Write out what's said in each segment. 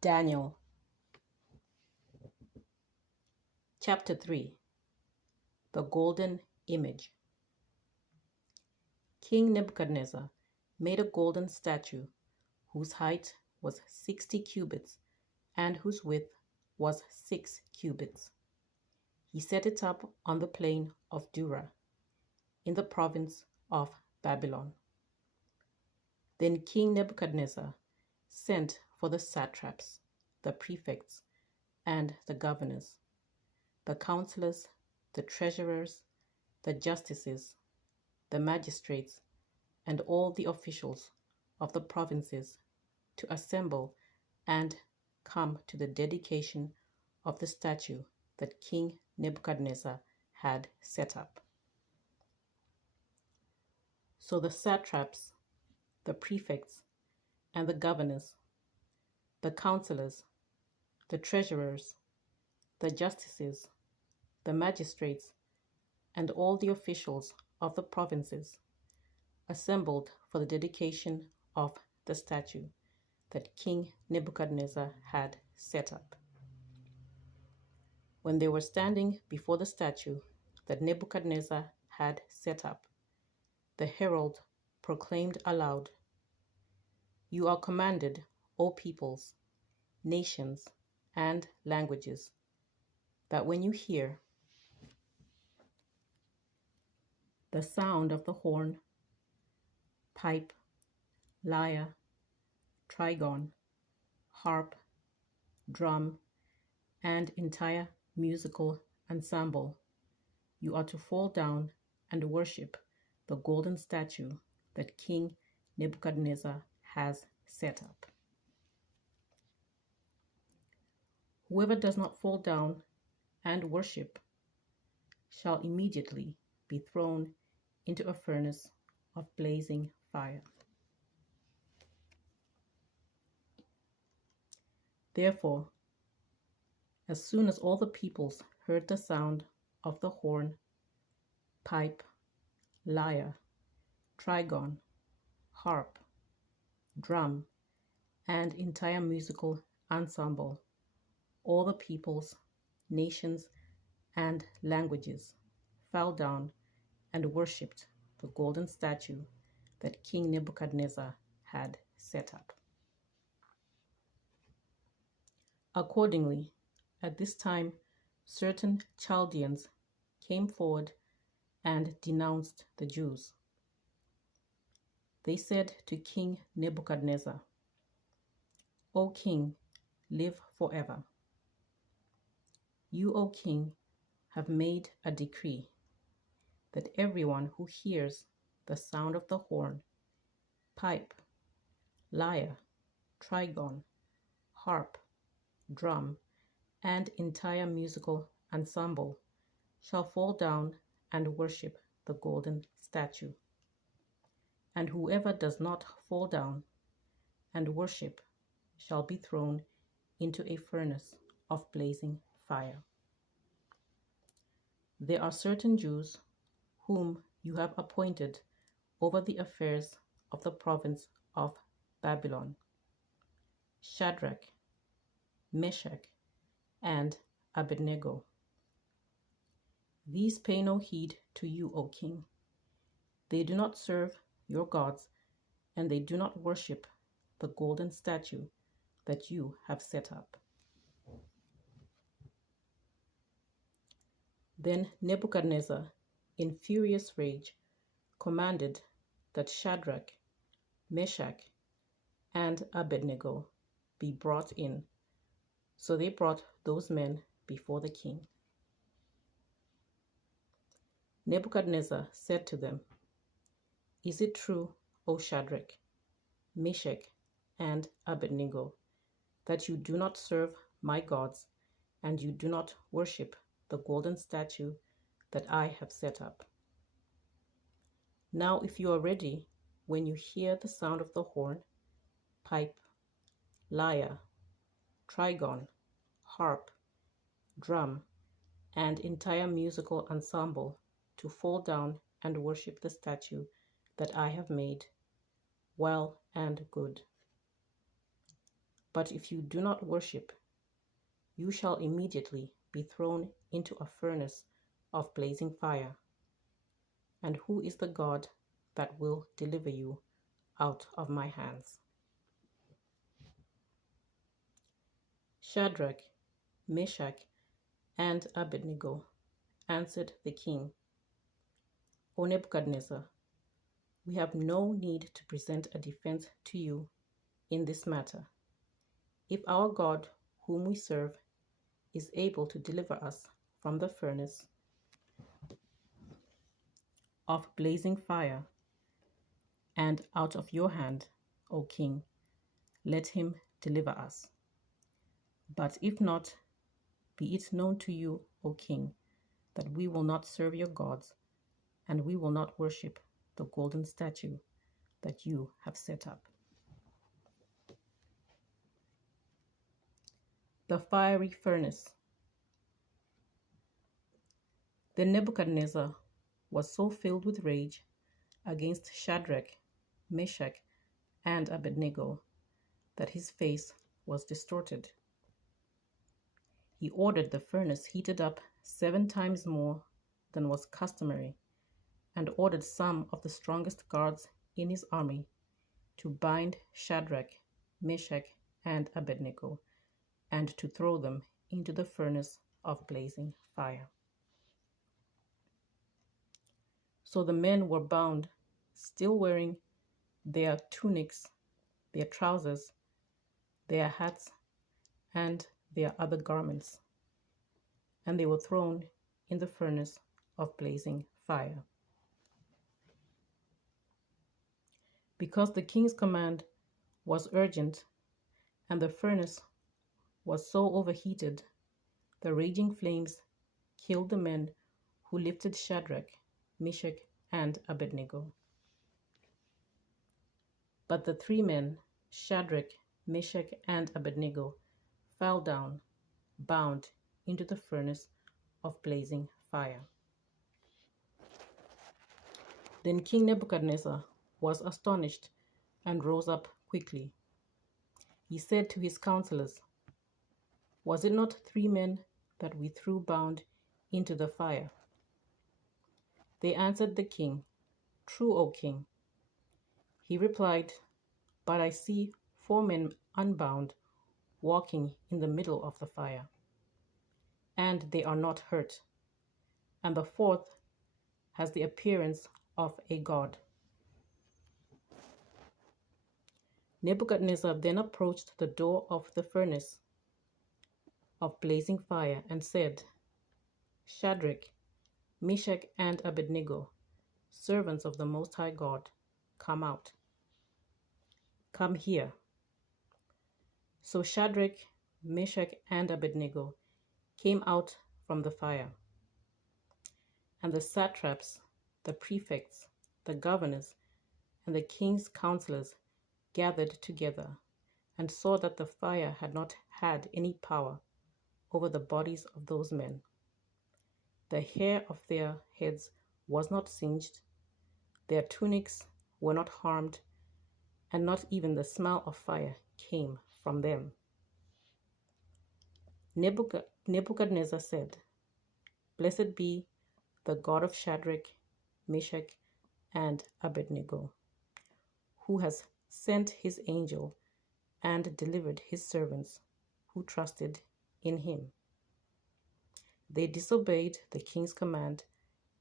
Daniel chapter 3. The Golden Image. King Nebuchadnezzar made a golden statue whose height was 60 cubits and whose width was 6 cubits. He set it up on the plain of Dura in the province of Babylon. Then King Nebuchadnezzar sent for the satraps, the prefects, and the governors, the counselors, the treasurers, the justices, the magistrates, and all the officials of the provinces to assemble and come to the dedication of the statue that King Nebuchadnezzar had set up. So the satraps, the prefects, and the governors, the counselors, the treasurers, the justices, the magistrates, and all the officials of the provinces assembled for the dedication of the statue that King Nebuchadnezzar had set up. When they were standing before the statue that Nebuchadnezzar had set up, the herald proclaimed aloud, "You are commanded, O peoples, nations, and languages, that when you hear the sound of the horn, pipe, lyre, trigon, harp, drum, and entire musical ensemble, you are to fall down and worship the golden statue that King Nebuchadnezzar has set up. Whoever does not fall down and worship shall immediately be thrown into a furnace of blazing fire." Therefore, as soon as all the peoples heard the sound of the horn, pipe, lyre, trigon, harp, drum, and entire musical ensemble, all the peoples, nations, and languages fell down and worshipped the golden statue that King Nebuchadnezzar had set up. Accordingly, at this time, certain Chaldeans came forward and denounced the Jews. They said to King Nebuchadnezzar, "O king, live forever. You, O king, have made a decree that everyone who hears the sound of the horn, pipe, lyre, trigon, harp, drum, and entire musical ensemble shall fall down and worship the golden statue. And whoever does not fall down and worship shall be thrown into a furnace of blazing fire. There are certain Jews whom you have appointed over the affairs of the province of Babylon: Shadrach, Meshach, and Abednego. These pay no heed to you, O king. They do not serve your gods, and they do not worship the golden statue that you have set up." Then Nebuchadnezzar, in furious rage, commanded that Shadrach, Meshach, and Abednego be brought in. So they brought those men before the king. Nebuchadnezzar said to them, "Is it true, O Shadrach, Meshach, and Abednego, that you do not serve my gods, and you do not worship the golden statue that I have set up? Now, if you are ready, when you hear the sound of the horn, pipe, lyre, trigon, harp, drum, and entire musical ensemble, to fall down and worship the statue that I have made, well and good. But if you do not worship, you shall immediately be thrown into a furnace of blazing fire. And who is the God that will deliver you out of my hands?" Shadrach, Meshach, and Abednego answered the king, "O Nebuchadnezzar, we have no need to present a defense to you in this matter. If our God, whom we serve, is able to deliver us from the furnace of blazing fire and out of your hand, O king, let him deliver us. But if not, be it known to you, O king, that we will not serve your gods, and we will not worship the golden statue that you have set up." The fiery furnace. Then Nebuchadnezzar was so filled with rage against Shadrach, Meshach, and Abednego that his face was distorted. He ordered the furnace heated up 7 times more than was customary, and ordered some of the strongest guards in his army to bind Shadrach, Meshach, and Abednego, and to throw them into the furnace of blazing fire. So the men were bound, still wearing their tunics, their trousers, their hats, and their other garments, and they were thrown in the furnace of blazing fire. Because the king's command was urgent and the furnace was so overheated, the raging flames killed the men who lifted Shadrach, Meshach, and Abednego. But the 3 men, Shadrach, Meshach, and Abednego, fell down, bound into the furnace of blazing fire. Then King Nebuchadnezzar was astonished and rose up quickly. He said to his counselors, "Was it not 3 men that we threw bound into the fire?" They answered the king, "True, O king." He replied, "But I see 4 men unbound, walking in the middle of the fire, and they are not hurt, and the 4th has the appearance of a god." Nebuchadnezzar then approached the door of the furnace of blazing fire and said, "Shadrach, Meshach, and Abednego, servants of the Most High God, come out. Come here." So Shadrach, Meshach, and Abednego came out from the fire. And the satraps, the prefects, the governors, and the king's counselors gathered together and saw that the fire had not had any power over the bodies of those men. The hair of their heads was not singed, their tunics were not harmed, and not even the smell of fire came from them. Nebuchadnezzar said, "Blessed be the God of Shadrach, Meshach, and Abednego, who has sent his angel and delivered his servants who trusted in him." They disobeyed the king's command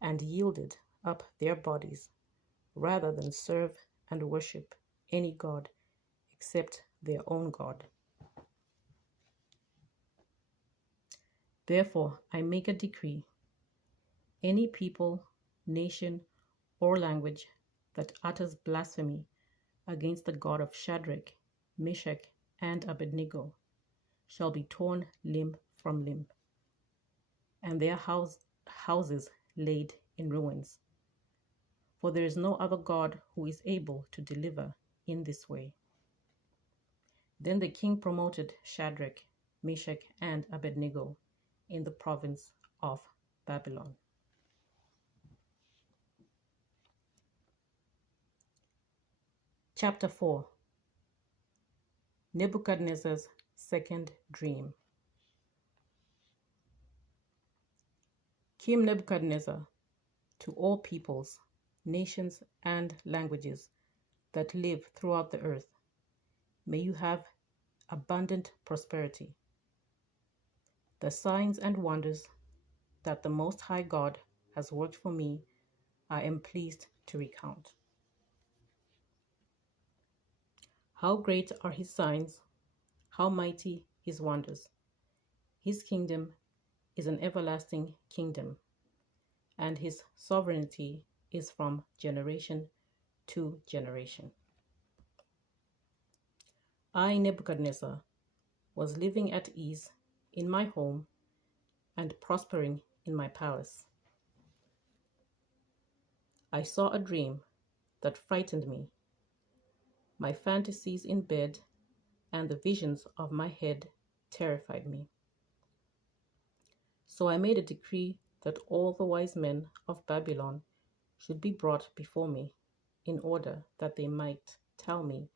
and yielded up their bodies rather than serve and worship any god except their own God. Therefore, I make a decree: any people, nation, or language that utters blasphemy against the God of Shadrach, Meshach, and Abednego shall be torn limb from limb, and their houses laid in ruins. For there is no other God who is able to deliver in this way. Then the king promoted Shadrach, Meshach, and Abednego in the province of Babylon. Chapter 4. Nebuchadnezzar's second dream. King Nebuchadnezzar, to all peoples, nations, and languages that live throughout the earth, may you have abundant prosperity. The signs and wonders that the Most High God has worked for me, I am pleased to recount. How great are his signs, how mighty his wonders. His kingdom is an everlasting kingdom, and his sovereignty is from generation to generation. I, Nebuchadnezzar, was living at ease in my home and prospering in my palace. I saw a dream that frightened me. My fantasies in bed and the visions of my head terrified me. So I made a decree that all the wise men of Babylon should be brought before me, in order that they might tell me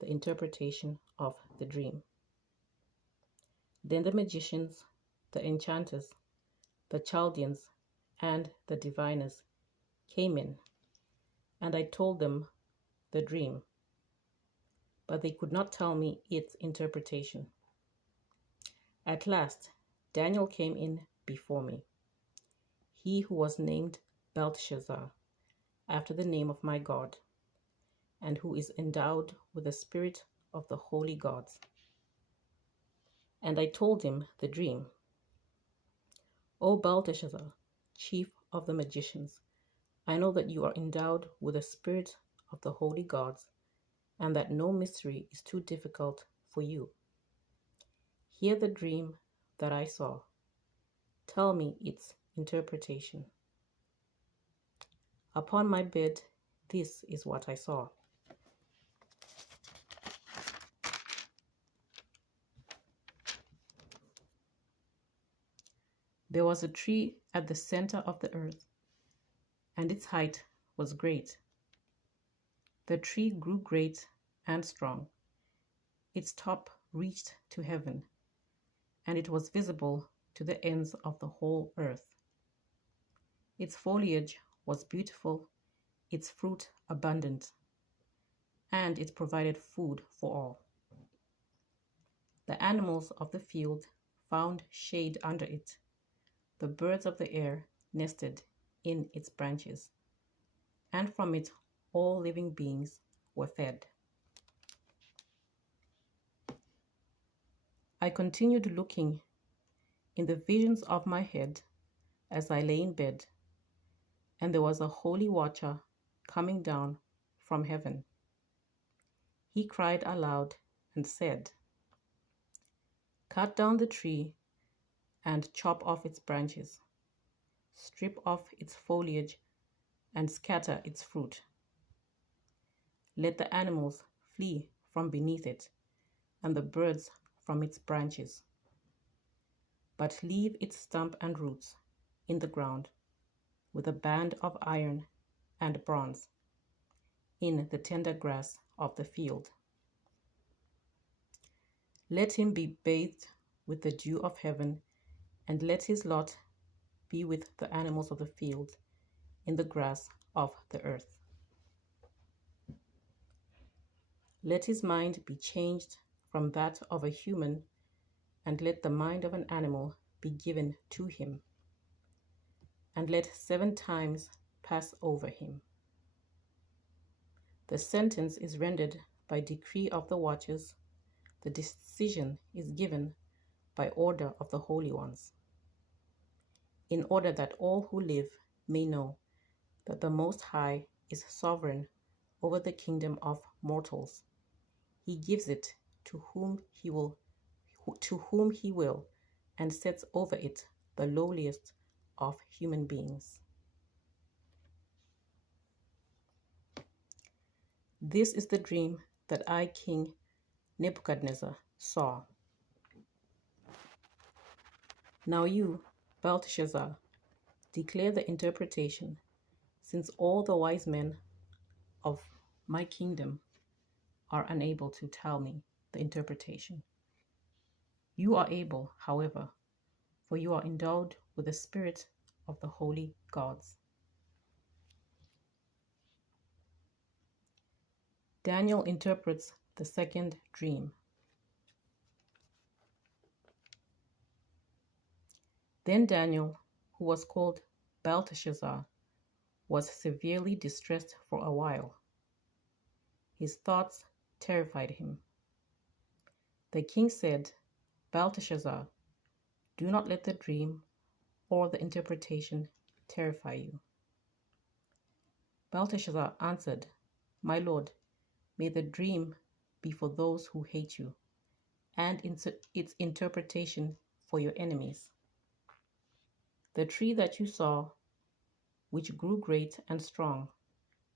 the interpretation of the dream. Then the magicians, the enchanters, the Chaldeans, and the diviners came in, and I told them the dream, but they could not tell me its interpretation. At last, Daniel came in before me, he who was named Belteshazzar, after the name of my God, and who is endowed with the spirit of the holy gods. And I told him the dream. O Belteshazzar, chief of the magicians, I know that you are endowed with the spirit of the holy gods, and that no mystery is too difficult for you. Hear the dream that I saw. Tell me its interpretation. Upon my bed, this is what I saw. There was a tree at the center of the earth, and its height was great. The tree grew great and strong. Its top reached to heaven, and it was visible to the ends of the whole earth. Its foliage was beautiful, its fruit abundant, and it provided food for all. The animals of the field found shade under it. The birds of the air nested in its branches, and from it all living beings were fed. I continued looking in the visions of my head as I lay in bed, and there was a holy watcher coming down from heaven. He cried aloud and said, "Cut down the tree and chop off its branches, strip off its foliage and scatter its fruit. Let the animals flee from beneath it and the birds from its branches, but leave its stump and roots in the ground with a band of iron and bronze in the tender grass of the field. Let him be bathed with the dew of heaven, and let his lot be with the animals of the field in the grass of the earth. Let his mind be changed from that of a human, and let the mind of an animal be given to him, and let 7 times pass over him. The sentence is rendered by decree of the watchers. The decision is given by order of the holy ones, in order that all who live may know that the Most High is sovereign over the kingdom of mortals. He gives it to whom he will, and sets over it the lowliest of human beings. This is the dream that I, King Nebuchadnezzar, saw. Now you, Belteshazzar, declare the interpretation, since all the wise men of my kingdom are unable to tell me. the interpretation. You are able, however, for you are endowed with the spirit of the holy gods. Daniel interprets the second dream. Then Daniel, who was called Belteshazzar, was severely distressed for a while. His thoughts terrified him. The king said, Belteshazzar, do not let the dream or the interpretation terrify you. Belteshazzar answered, My lord, may the dream be for those who hate you, and its interpretation for your enemies. The tree that you saw, which grew great and strong,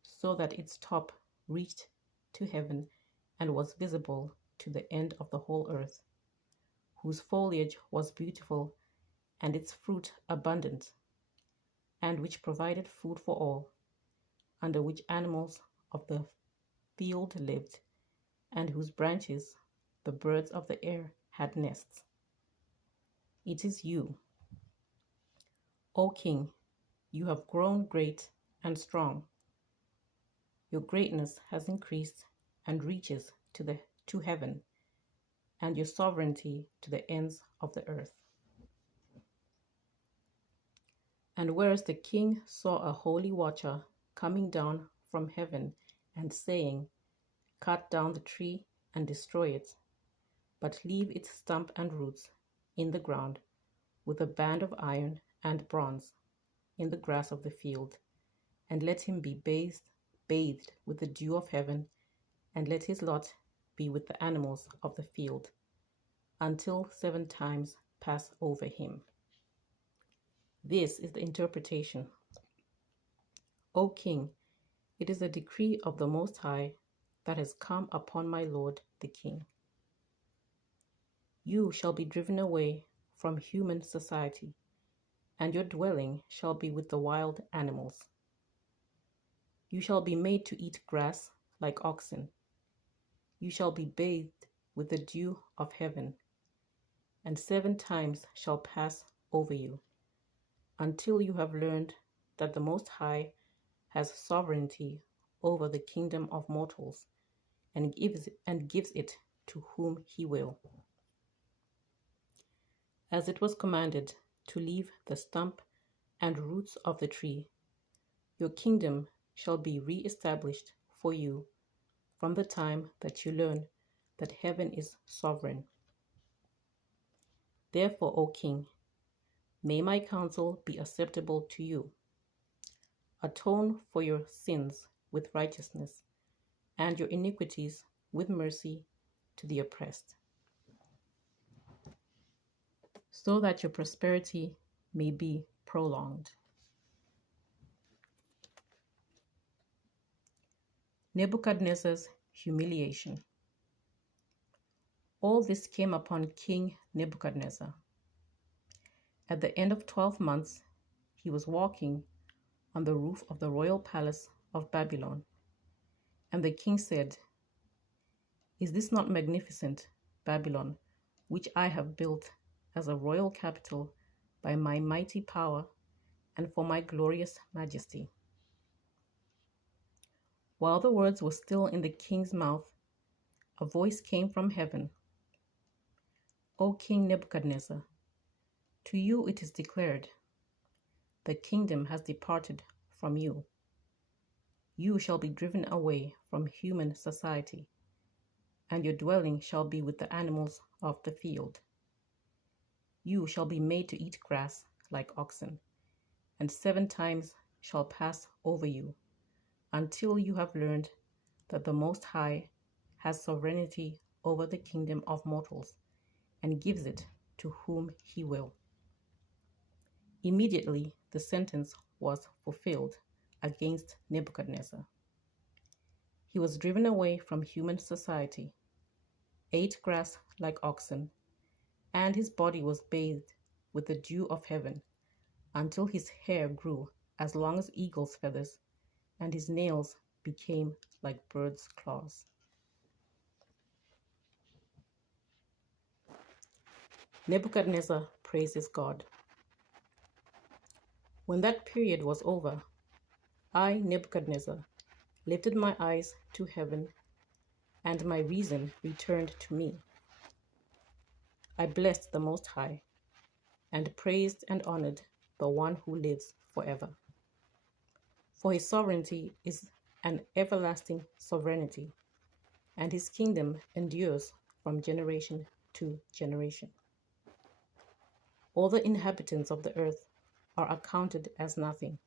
so that its top reached to heaven and was visible to the end of the whole earth, whose foliage was beautiful and its fruit abundant, and which provided food for all, under which animals of the field lived, and whose branches the birds of the air had nests. It is you, O king, you have grown great and strong. Your greatness has increased and reaches to heaven, and your sovereignty to the ends of the earth. And whereas the king saw a holy watcher coming down from heaven and saying, Cut down the tree and destroy it, but leave its stump and roots in the ground, with a band of iron and bronze in the grass of the field, and let him be bathed with the dew of heaven, and let his lot be with the animals of the field, until 7 times pass over him. This is the interpretation. O king, it is a decree of the Most High that has come upon my lord the king. You shall be driven away from human society, and your dwelling shall be with the wild animals. You shall be made to eat grass like oxen. You shall be bathed with the dew of heaven, and 7 times shall pass over you, until you have learned that the Most High has sovereignty over the kingdom of mortals, and gives it to whom he will. As it was commanded to leave the stump and roots of the tree, your kingdom shall be re-established for you from the time that you learn that heaven is sovereign. Therefore, O king, may my counsel be acceptable to you. Atone for your sins with righteousness, and your iniquities with mercy to the oppressed, so that your prosperity may be prolonged. Nebuchadnezzar's humiliation. All this came upon King Nebuchadnezzar. At the end of 12 months, he was walking on the roof of the royal palace of Babylon. And the king said, Is this not magnificent, Babylon, which I have built as a royal capital by my mighty power and for my glorious majesty? While the words were still in the king's mouth, a voice came from heaven. O King Nebuchadnezzar, to you it is declared, the kingdom has departed from you. You shall be driven away from human society, and your dwelling shall be with the animals of the field. You shall be made to eat grass like oxen, and 7 times shall pass over you, until you have learned that the Most High has sovereignty over the kingdom of mortals, and gives it to whom he will. Immediately the sentence was fulfilled against Nebuchadnezzar. He was driven away from human society, ate grass like oxen, and his body was bathed with the dew of heaven, until his hair grew as long as eagle's feathers, and his nails became like birds' claws. Nebuchadnezzar praises God. When that period was over, I, Nebuchadnezzar, lifted my eyes to heaven, and my reason returned to me. I blessed the Most High, and praised and honored the one who lives forever. For his sovereignty is an everlasting sovereignty, and his kingdom endures from generation to generation. All the inhabitants of the earth are accounted as nothing,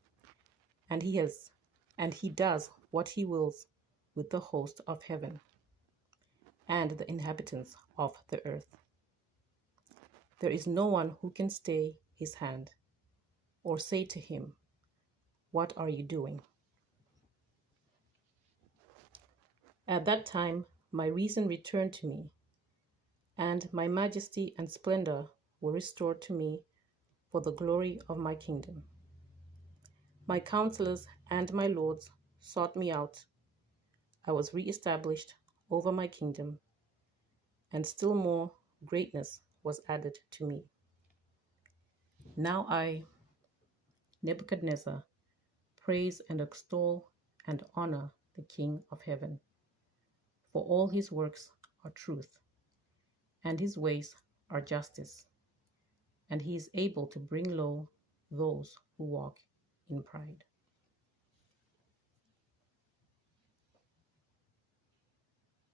and he does what he wills with the host of heaven and the inhabitants of the earth. There is no one who can stay his hand or say to him, "What are you doing?" At that time, my reason returned to me, and my majesty and splendor were restored to me for the glory of my kingdom. My counselors and my lords sought me out. I was re-established over my kingdom, and still more greatness was added to me. Now I, Nebuchadnezzar, praise and extol and honor the King of heaven, for all his works are truth, and his ways are justice, and he is able to bring low those who walk in pride.